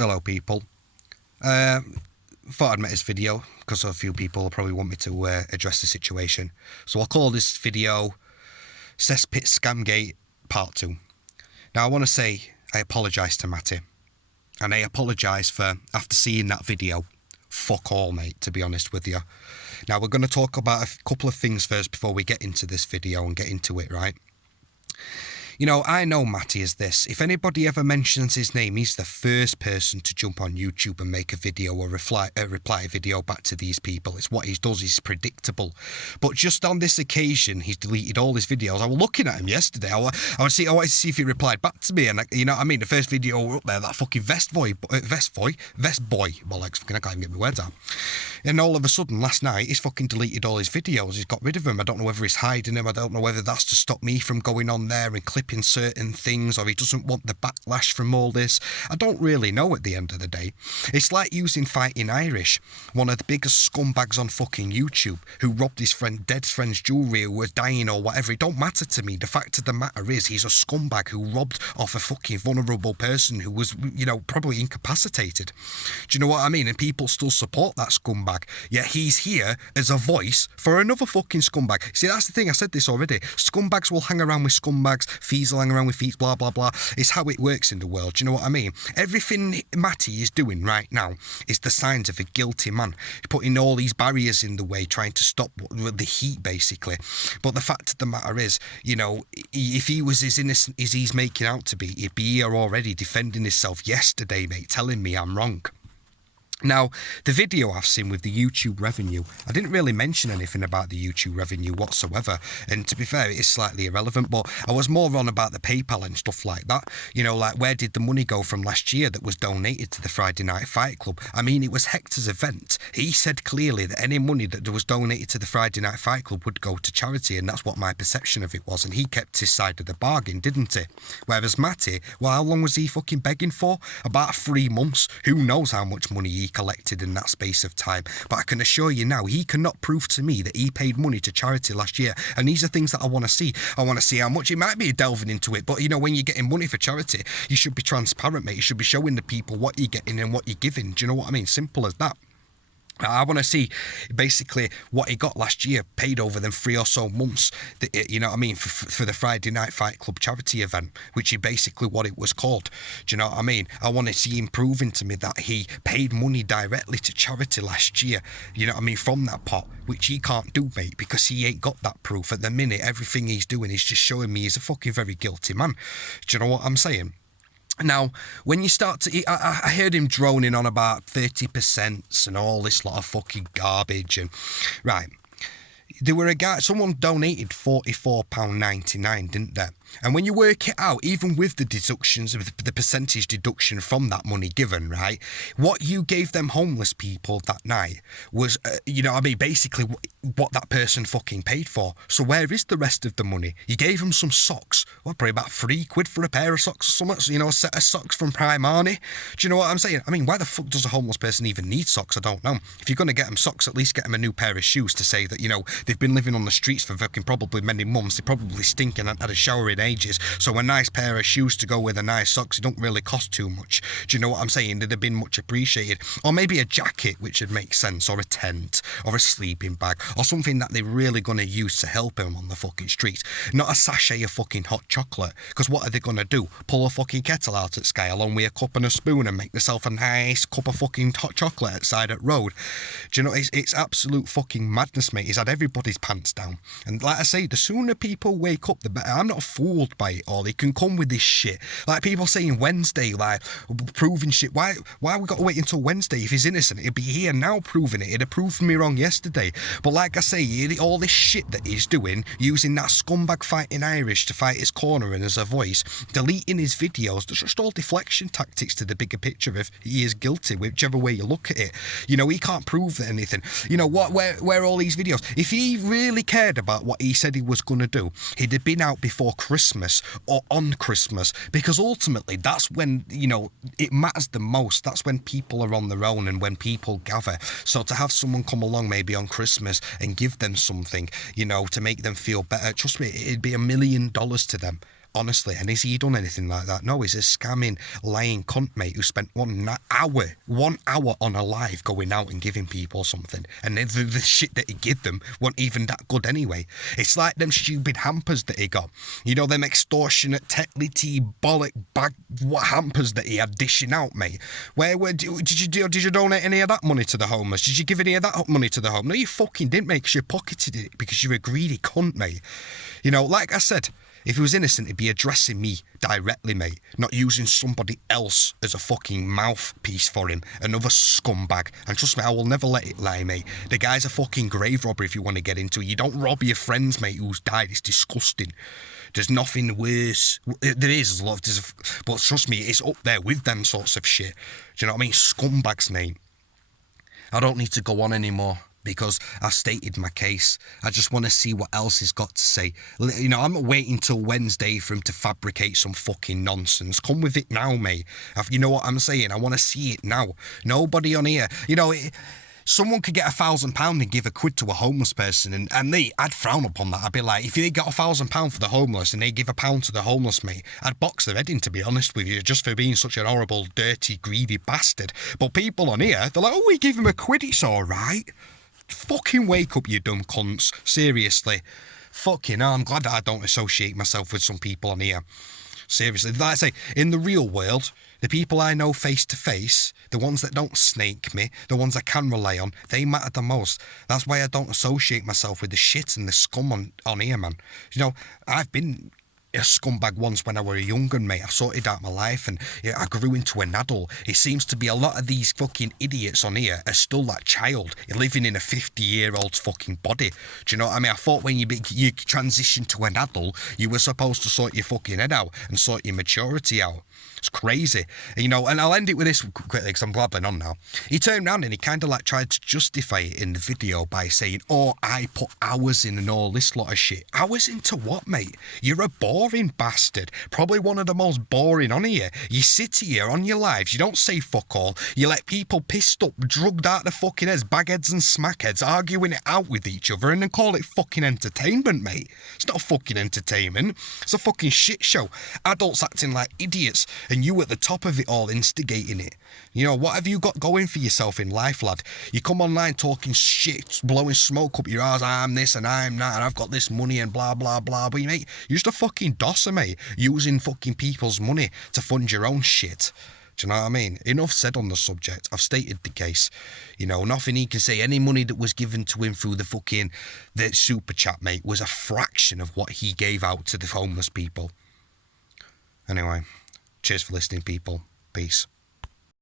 Hello, people. Thought I'd make this video because a few people probably want me to address the situation. So I'll call this video Cess, Pitt, Scamgate Part 2. Now, I want to say I apologise to Matty. And I apologise for, after seeing that video, fuck all, mate, to be honest with you. Now, we're going to talk about a couple of things first before we get into this video and get into it, right? You know, I know Matty is this. If anybody ever mentions his name, he's the first person to jump on YouTube and make a video or reply video back to these people. It's what he does. He's predictable. But just on this occasion, he's deleted all his videos. I was looking at him yesterday. I wanted to see if he replied back to me. And, you know what I mean? The first video up there, that fucking vest boy. Well, like, I can't even get my words out. And all of a sudden, last night, he's fucking deleted all his videos. He's got rid of them. I don't know whether he's hiding them. I don't know whether that's to stop me from going on there and clipping certain things, or he doesn't want the backlash from all this. I don't really know at the end of the day. It's like using Fighting Irish, one of the biggest scumbags on fucking YouTube, who robbed his dead friend's jewellery, who was dying or whatever. It don't matter to me. The fact of the matter is, he's a scumbag who robbed off a fucking vulnerable person who was, you know, probably incapacitated. Do you know what I mean? And people still support that scumbag. Yet he's here as a voice for another fucking scumbag. See, that's the thing. I said this already. Scumbags will hang around with scumbags. Thieves will hang around with thieves, blah, blah, blah. It's how it works in the world. Do you know what I mean? Everything Matty is doing right now is the signs of a guilty man. He's putting all these barriers in the way, trying to stop the heat, basically. But the fact of the matter is, you know, if he was as innocent as he's making out to be, he'd be here already defending himself yesterday, mate, telling me I'm wrong. Now, the video I've seen with the YouTube revenue, I didn't really mention anything about the YouTube revenue whatsoever, and to be fair, it is slightly irrelevant, but I was more on about the PayPal and stuff like that. You know, like, where did the money go from last year that was donated to the Friday Night Fight Club? I mean, it was Hector's event. He said clearly that any money that was donated to the Friday Night Fight Club would go to charity, and that's what my perception of it was, and he kept his side of the bargain, didn't he? Whereas Matty, well, how long was he fucking begging for? About 3 months. Who knows how much money he collected in that space of time, but I can assure you now, he cannot prove to me that he paid money to charity last year, and these are things that I want to see. I want to see how much. It might be delving into it, but you know, when you're getting money for charity, you should be transparent, mate. You should be showing the people what you're getting and what you're giving. Do you know what I mean? Simple as that. I want to see basically what he got last year paid over them 3 or so months, you know what I mean, for the Friday Night Fight Club charity event, which is basically what it was called. Do you know what I mean? I want to see him proving to me that he paid money directly to charity last year, you know what I mean, from that pot, which he can't do, mate, because he ain't got that proof. At the minute, everything he's doing is just showing me he's a fucking very guilty man. Do you know what I'm saying? Now, when you start to... I heard him droning on about 30% and all this lot of fucking garbage. And right, there were a guy... Someone donated £44.99, didn't they? And when you work it out, even with the deductions, the percentage deduction from that money given, right, what you gave them homeless people that night was, you know what I mean, basically what that person fucking paid for. So where is the rest of the money? You gave them some socks, well, probably about £3 for a pair of socks or something, so, you know, a set of socks from Primani. Do you know what I'm saying? I mean, why the fuck does a homeless person even need socks? I don't know. If you're going to get them socks, at least get them a new pair of shoes to say that, you know, they've been living on the streets for fucking probably many months. They probably stink and had a shower in ages, so a nice pair of shoes to go with a nice socks, it don't really cost too much. Do you know what I'm saying? They'd have been much appreciated. Or maybe a jacket, which would make sense, or a tent, or a sleeping bag, or something that they're really going to use to help them on the fucking streets. Not a sachet of fucking hot chocolate, because what are they going to do? Pull a fucking kettle out at Sky along with a cup and a spoon and make themselves a nice cup of fucking hot chocolate outside at road? Do you know, it's absolute fucking madness, mate. He's had everybody's pants down. And like I say, the sooner people wake up, the better. I'm not fooled by it all. He can come with this shit. Like people saying Wednesday, like proving shit. Why we got to wait until Wednesday? If he's innocent, he'd be here now proving it. He'd have proved me wrong yesterday. But like I say, all this shit that he's doing, using that scumbag Fighting Irish to fight his corner and as a voice, deleting his videos, there's just all deflection tactics to the bigger picture if he is guilty, whichever way you look at it. You know, he can't prove anything. You know, where all these videos? If he really cared about what he said he was going to do, he'd have been out before Christmas or on Christmas, because ultimately that's when, you know, it matters the most. That's when people are on their own and when people gather. So to have someone come along maybe on Christmas and give them something, you know, to make them feel better, trust me, it'd be $1 million to them. Honestly, and has he done anything like that? No, he's a scamming, lying cunt, mate, who spent 1 hour on a live going out and giving people something, and the shit that he give them wasn't even that good anyway. It's like them stupid hampers that he got. You know, them extortionate, techly-tea, bollock bag hampers that he had dishing out, mate. Did you donate any of that money to the homeless? Did you give any of that money to the homeless? No, you fucking didn't, mate, because you pocketed it because you're a greedy cunt, mate. You know, like I said, if he was innocent, he'd be addressing me directly, mate, not using somebody else as a fucking mouthpiece for him, another scumbag. And trust me, I will never let it lie, mate. The guy's a fucking grave robber if you want to get into it. You don't rob your friends, mate, who's died. It's disgusting. There's nothing worse. There is a lot, but trust me, it's up there with them sorts of shit. Do you know what I mean? Scumbags, mate. I don't need to go on anymore, because I've stated my case. I just want to see what else he's got to say. You know, I'm not waiting till Wednesday for him to fabricate some fucking nonsense. Come with it now, mate. You know what I'm saying? I want to see it now. Nobody on here, you know, someone could get £1,000 and give £1 to a homeless person, and I'd frown upon that. I'd be like, if they got £1,000 for the homeless and they give £1 to the homeless, mate, I'd box their head in, to be honest with you, just for being such an horrible, dirty, greedy bastard. But people on here, they're like, oh, we give him £1, it's all right. Fucking wake up, you dumb cunts. Seriously. Fucking hell, I'm glad that I don't associate myself with some people on here. Seriously. Like I say, in the real world, the people I know face to face, the ones that don't snake me, the ones I can rely on, they matter the most. That's why I don't associate myself with the shit and the scum on here, man. You know, I've been a scumbag once when I were a young'un, mate. I sorted out my life and I grew into an adult. It seems to be a lot of these fucking idiots on here are still that child living in a 50-year-old's fucking body. Do you know what I mean? I thought when you transition to an adult, you were supposed to sort your fucking head out and sort your maturity out. It's crazy. You know, and I'll end it with this quickly because I'm blabbing on now. He turned around and he kind of like tried to justify it in the video by saying, oh, I put hours in and all this lot of shit. Hours into what, mate? You're a boring bastard. Probably one of the most boring on here. You sit here on your lives. You don't say fuck all. You let people pissed up, drugged out the fucking heads, bagheads and smackheads, arguing it out with each other and then call it fucking entertainment, mate. It's not fucking entertainment. It's a fucking shit show. Adults acting like idiots. And you at the top of it all instigating it. You know, what have you got going for yourself in life, lad? You come online talking shit, blowing smoke up your ass, I'm this and I'm that, and I've got this money and blah, blah, blah. But, mate, you're just a fucking dosser, mate, using fucking people's money to fund your own shit. Do you know what I mean? Enough said on the subject. I've stated the case. You know, nothing he can say. Any money that was given to him through the super chat, mate, was a fraction of what he gave out to the homeless people. Anyway. Cheers for listening, people. Peace.